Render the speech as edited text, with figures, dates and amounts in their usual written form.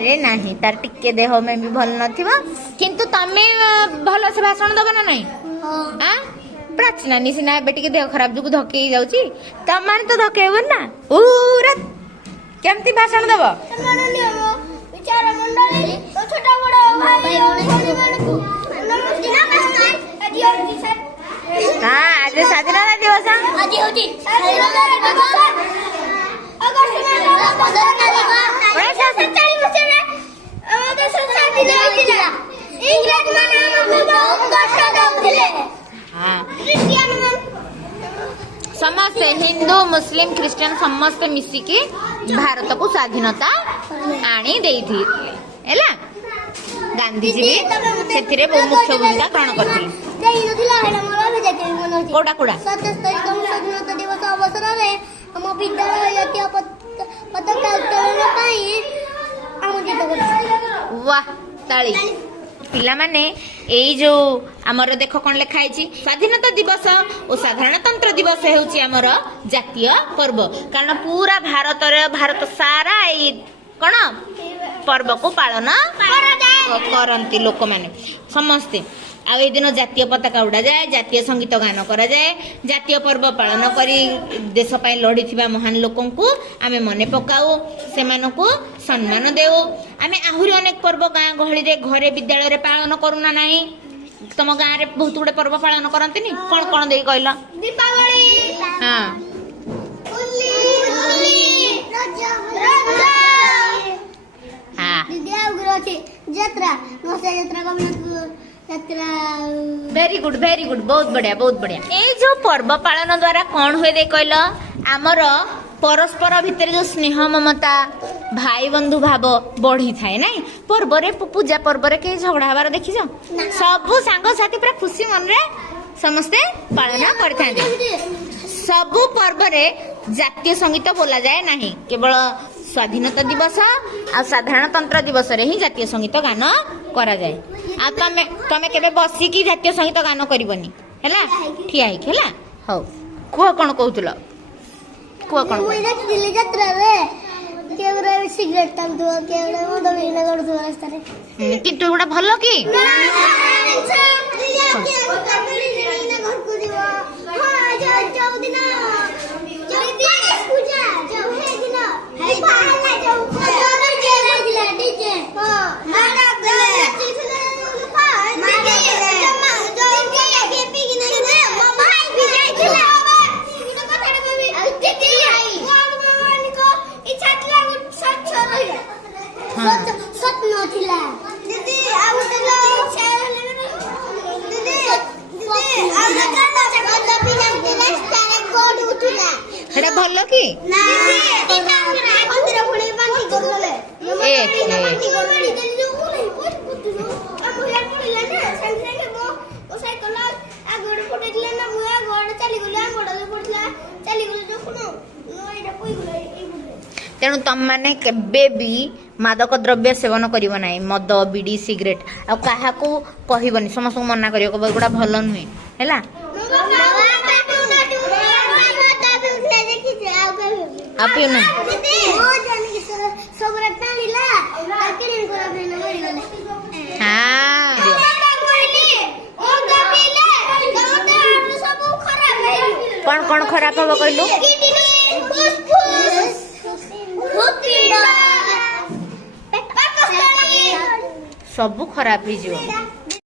ଆରେ ନାହିଁ ତାର ଟିକେ ଦେହ में भी भल नथिବ किंतु तमे भल से भाषण दब ना नहीं हां प्राचीना निसिना एबे टिके देह खराब जुगु धकेई जाउची तम माने तो धकेइब ना पूरा केमती भाषण दब विचार मंडली तो छोटा बड़ा भाई भौणी मानकु नमस्कार आदि होती सर हां आज स्वाधीनता दिवस आदि होती स्वाधीनता दिवस अगस्त में 1947 मसीह में আমাদের স্বাধীন হয়েছিল ইংরেজ মানে আমাদের বহুত কষ্ট দেউଥିଲେ हां খ্রিস্টান মানে समस्त हिंदू मुस्लिम क्रिश्चियन समस्त मिसिकी भारत को स्वाधीनता आनी देथि हैला गांधी जी सेथिरे बहुत मुख्य भूमिका ग्रहण करथिले देई नथिला हेला मोर भेजे के मन होती कोडा कोडा 77 तम स्वाधीनता दिवस अवसर रे हम विद्यालय जातीय पताका उत्तोलन पाई हम गीत करछि वाह ताली पिला माने एई जो हमर देखो कोन लिखा आइछि स्वाधीनता दिवस और साधारणतंत्र दिवस हेउछि हमर जातीय पर्व कारण पूरा भारत सारा एई कोन पर्व को पालन करंती लोक माने समस्ते आ ए दिन जातीय पताका उड़ा जाए जातीय संगीत गान करा जाए जातीय पर्व पालन करी देश पय लड़ी थिबा महान लोकन को आमे मने पकाऊ से मानको सम्मान देऊ आमे आहुरी अनेक पर्व गां गहली रे घरे विद्यालय रे पालन करूना नाही तम गां रे बहुत गुडे पर्व पालन करंतिनी कोन कोन देई कहला दीपावली हां होली रजा हां दीदी आउग्रोची यात्रा नोसे यात्रा कमना यात्रा वेरी गुड बहुत बढ़िया ए जो पर्व पालन द्वारा कौन हुए दे कहल आमर परस्पर भितर जो स्नेह ममता भाई बंधु भाव बढ़ी थाए नहीं पर्व रे पूजा पर्व रे के झगड़ा हबार देखि जो सब सांग साथी पूरा खुशी मन रे समस्ते पालन करथांते सब पर्व रे जातीय संगीत बोला जाए नहीं केवल स्वाधीनता दिवस आ साधारणतंत्र दिवस रे ही जातीय संगीत गान करा जाए आ तमे केबे बसी की जातीय संगीत गान करबनी हैला ठिया है हैला हो को कोन कहउतलो को कोन मुइना दिल्ली यात्रा रे केवरा सिगरेट टांग दो केवरा मद बिना कर दो रास्ता रे किंतु एगुडा भलो की घर को दिवा हां जाऊ दिन पूजा जाऊ हे दिन हे बाहर जाऊ जोर के दिला डीजे हां मारा हेडा भलो की तेणु तुम मैंने केबे भी मादक द्रव्य सेवन करिवो नाही मद बीड़ी सिगरेट आ काहा को कहबनी समस्त मना करियो गुडा भल नुहे हैला आप ना कौन कौन खराब हम कहलु सब खराब हो